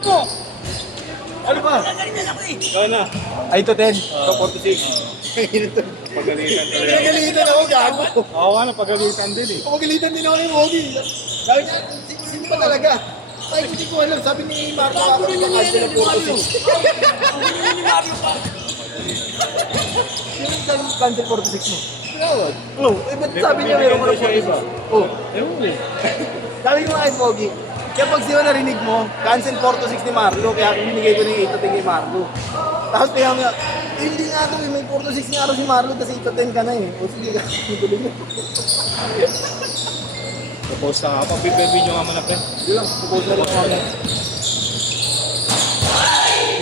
Mo! Ano ba? Ikaw na. Ay, ito 10. Ito 46. Pagalitan talaga. Pinagalitan ako, gago. Oo, ano, pagalitan din eh. Pagalitan din ako ni Mogi. Sabi niya, sino ba talaga? Ay, hindi ko alam. Sabi ni Marco, ako rin yung cancel ang 46. Sino yung cancel 46 mo? Pinawad. Oh, eh, ba't sabi niya meron ko na siya iba. 46? Oh, Ewan eh. sabi ko nga kay Pogi, kaya pag sino narinig mo, cancel 4 to 6 ni Marlo, kaya binigay ko na yung 8 to 10 kay Marlo. Tapos kaya nga, hindi nga ito, may 4 to 6 nga rin si Marlo, kasi 8 to 10 ka na eh. O sige ka, tuloy mo. Post ka nga. Pag-video nga muna, pre. Hindi lang, suppose na lang ako na.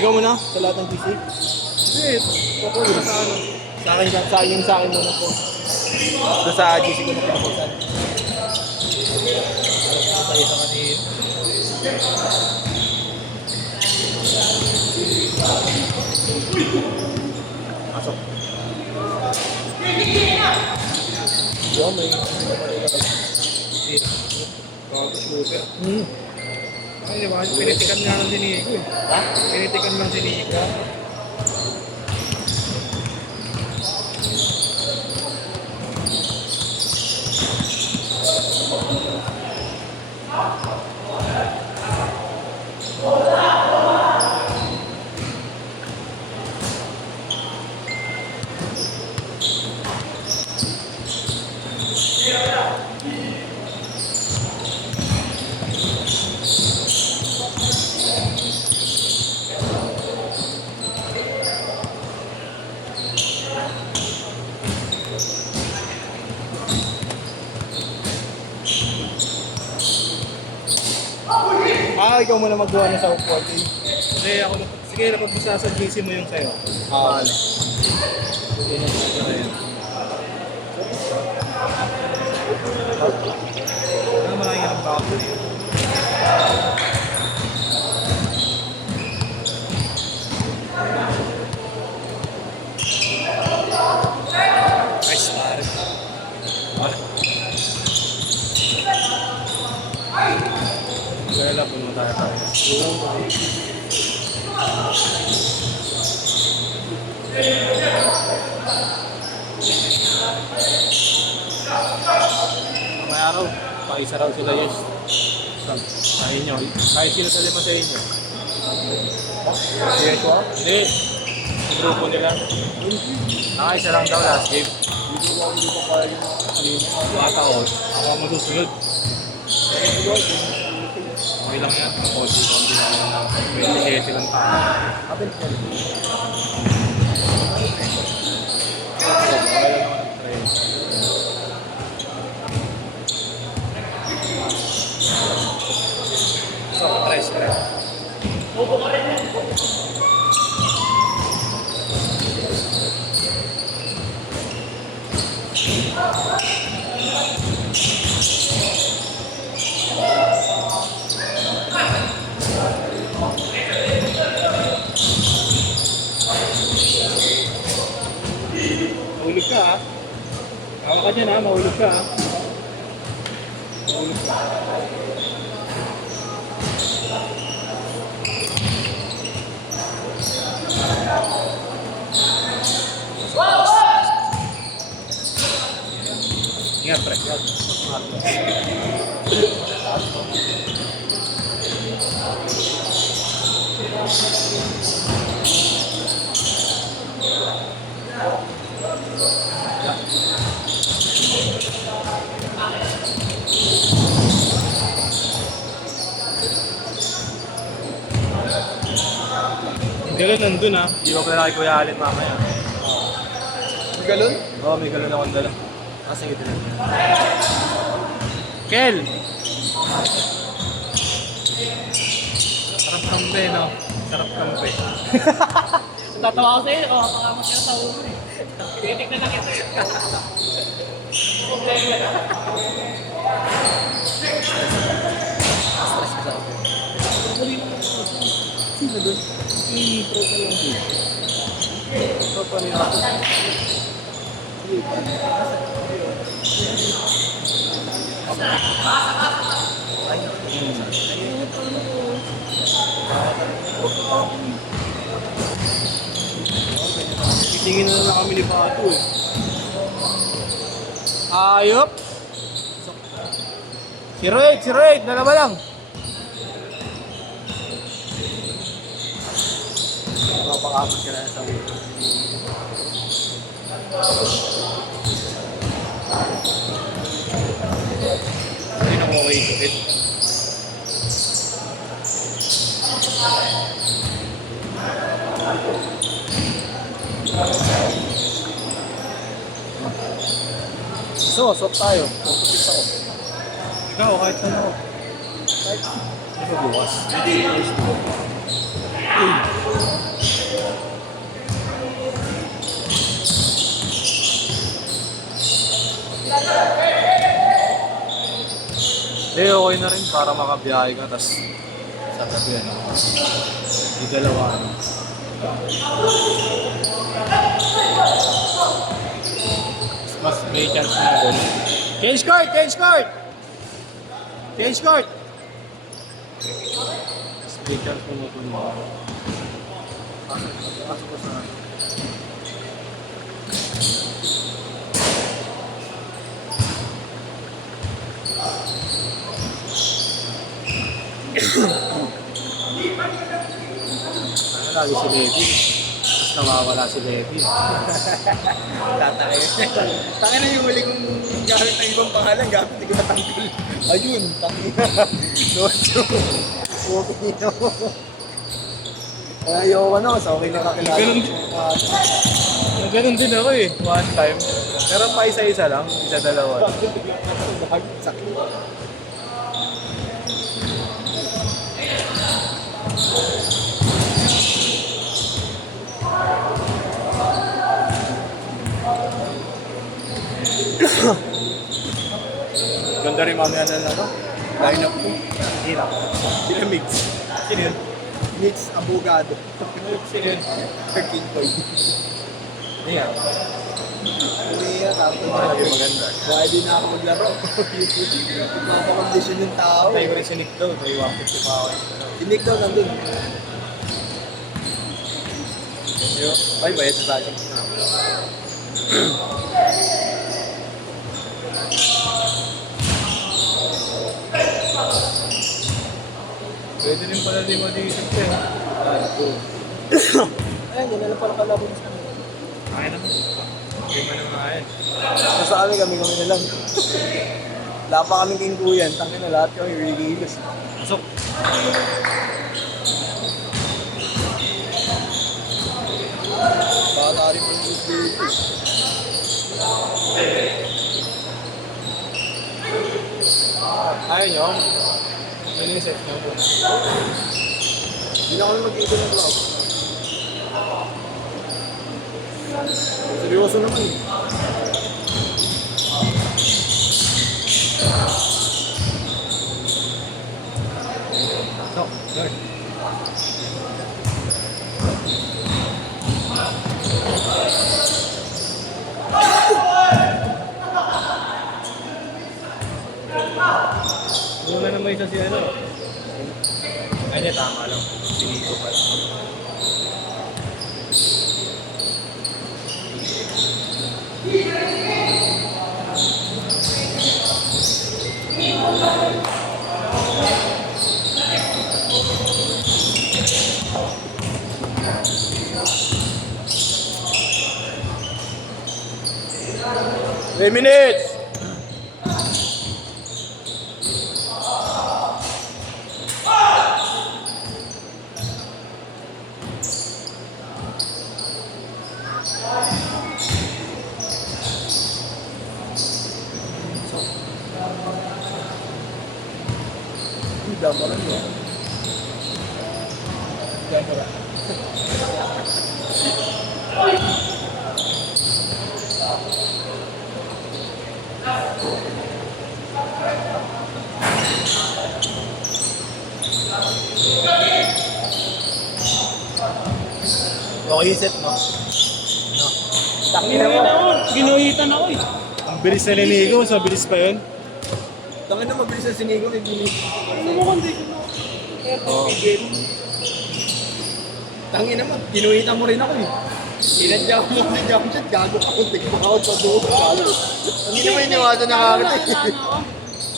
Ikaw muna, sa lahat ng PC. Hindi. Ako na sa ano. Sa akin dyan, sa akin muna po. Doon sa GC ko na pinaposan. Tayo sa kanina. Pasok. Yo, may bago shooter. Ay, di ba? Pinitikan nga lang si Nico eh. Ha? Pinitikan lang si Nico. Ikaw muna magawa ng sa upuan. Hindi, ako na. Sige, napagpusa sa GC mo yung sa'yo. Paano? Sige na siya na yan. Ano malaking ang bago yun? Nice, pare. Kaya lang, pumunta tayo. May araw, paisa raw sila yes. Sa inyo. Kahit sino sa lima sa inyo. Yes, ko? Hindi. Yung grupo nila. Nakaisa lang daw last game. Hindi ko kaya yung Bata ko. Ako ang masusunod. Okay lang yan. Konti-konti lang yan. 27 lang tayo. Abel ko. Okay lang naman ang train. So, price ka rin. Mahulog ka ha. Hawa ka dyan ha, mahulog ka ha. Mahulog ka. Ingat pre. Galon nandun ha. Iwan ko na lang kay Kuya Alin mamaya. May galon? Oo, may galon akong dala. Ah, sige, dito. Kel! Sarap kampe, no? Sarap kampe. Tatawa ko sa'yo, o makakamot ka sa ulo eh. Titignan lang ito eh. Sino doon? Pro ka lang din. Ito pa rin ako. Titingin na lang kami ni Pato eh. Ayop! Si Raid, dalawa lang. Mapakamot ka na sa wheel. Hindi na mo okay ito. So, swap tayo. Swap ako. Ikaw, kahit saan ako. Kahit Ikaw bukas. Hindi, okay na rin para makabiyahe ka, tas sa gabi, ano. Yung dalawa, ano. Mas may chance na doon. Change court! Change court! Change court! Mas may chance mo matulungan. Pasok ko sa... Ano lagi si Levi? Tapos nawawala si Levi. Tatayo. Tangin na yung huli kong gamit ng ibang pangalan, gamit hindi ko natanggal. Ayun, tangin na. Nocho. Okay na mo. Ayaw ano, sa okay na kakilala. Ganun din ako eh, one time. Pero pa isa-isa lang, isa-dalawa. Sakit. Ganda rin mamaya na ano? Line up mo. Hirap. Sila mix. Sino yun? Mix abogado. Sino yun? King Toy. Hirap. Hindi yan, tapos Maganda. Kaya di na ako maglaro. Napakondisyon yung tao. Tayo ko rin si Nick daw, tayo 150 pa ako. Si Nick daw nandun. Ay, bayad na sa akin. Pwede rin pala di mag-iisip ko eh. Ayun, yun na lang pala kalabo sa kanila. Kaya naman. Hindi mo naman kaya. Sa amin kami na lang. Wala pa kaming kingkuyan. Tangin na lahat kami ridiculous. Pasok. Baka rin po yung dito. Ayaw nyo? Ano yung set nyo? Hindi na kami mag-iiba ng vlog. Seryoso naman eh. So, Lord. Muna naman isa si ano. Ay, hindi, tama lang. Pinito pa lang. Three minutes! Dama lang yun. Dama lang. Okay, set mo. Tangin na mo. Ginuhitan ako eh. Ang bilis na niligo, so bilis pa yun. Tangin na mabilis ang sinigaw ni Billy. Ano mo condition mo? Oo. Tangin naman, kinuhita mo rin ako eh. Sinadya mo na jump shot, gago ako, tignan ako sa dulo. Hindi naman iniwasan niya kagad eh.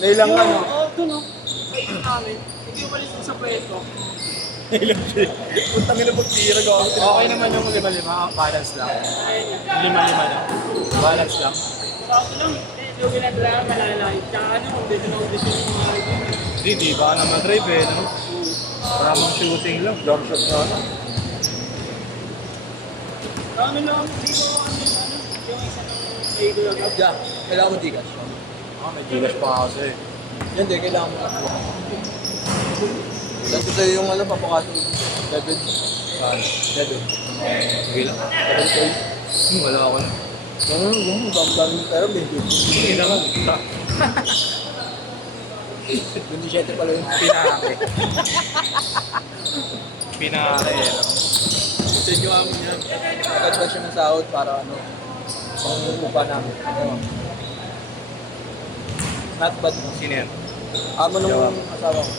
Nailang ka no? Oo, doon o. Sa ikot namin. Hindi umalis ko sa pwesto. Puntang ina pagtira ko. Okay naman yung 5-5, balance lang. Ayun yun. 5-5 na. Balance lang. Sa ako lang, yung ginagawa malalaki. Tsaka ano, kondisyon yung mga ito. Hindi, di ba naman drive eh, no? Maraming shooting lang. Jump shot na ano. Ano lang, hindi ko ano, yung isa ng regular club. Yeah, kailangan mo digas. May gigas pa kasi. Yan din, kailangan mo. Ganito sa'yo yung ano, papakasin. 7. 7. Sige lang. Wala ako na. Dami ng pera, may Hindi naman. 27 pala yun. Pinake. Pinake eh. no? Send nyo kami yan. Nag-advance siya ng sahod para ano, pangukupa namin. Ano? Not bad. Sino yan? Amo nung Jawa. asawa ko.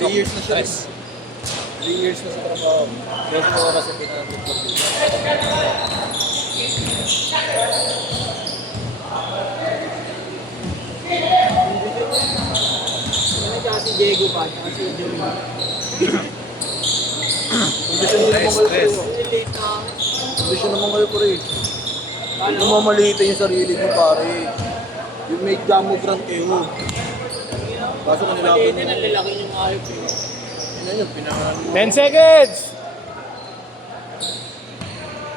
Three years na siya. Nice. 3 years na sa trabaho. 12 oras sa pinag-report dito. Tsaka si Diego pa, tsaka si Joey. Kondisyon din naman kayo Stress. pare. Late na. Kondisyon naman kayo pare. Huwag mo mamalitin yung sarili mo pare. You make damo grant kayo. Kaso kanila Maliit din, ang lalaki yung ayop eh. Yan yun, pinangalan mo. 10 seconds!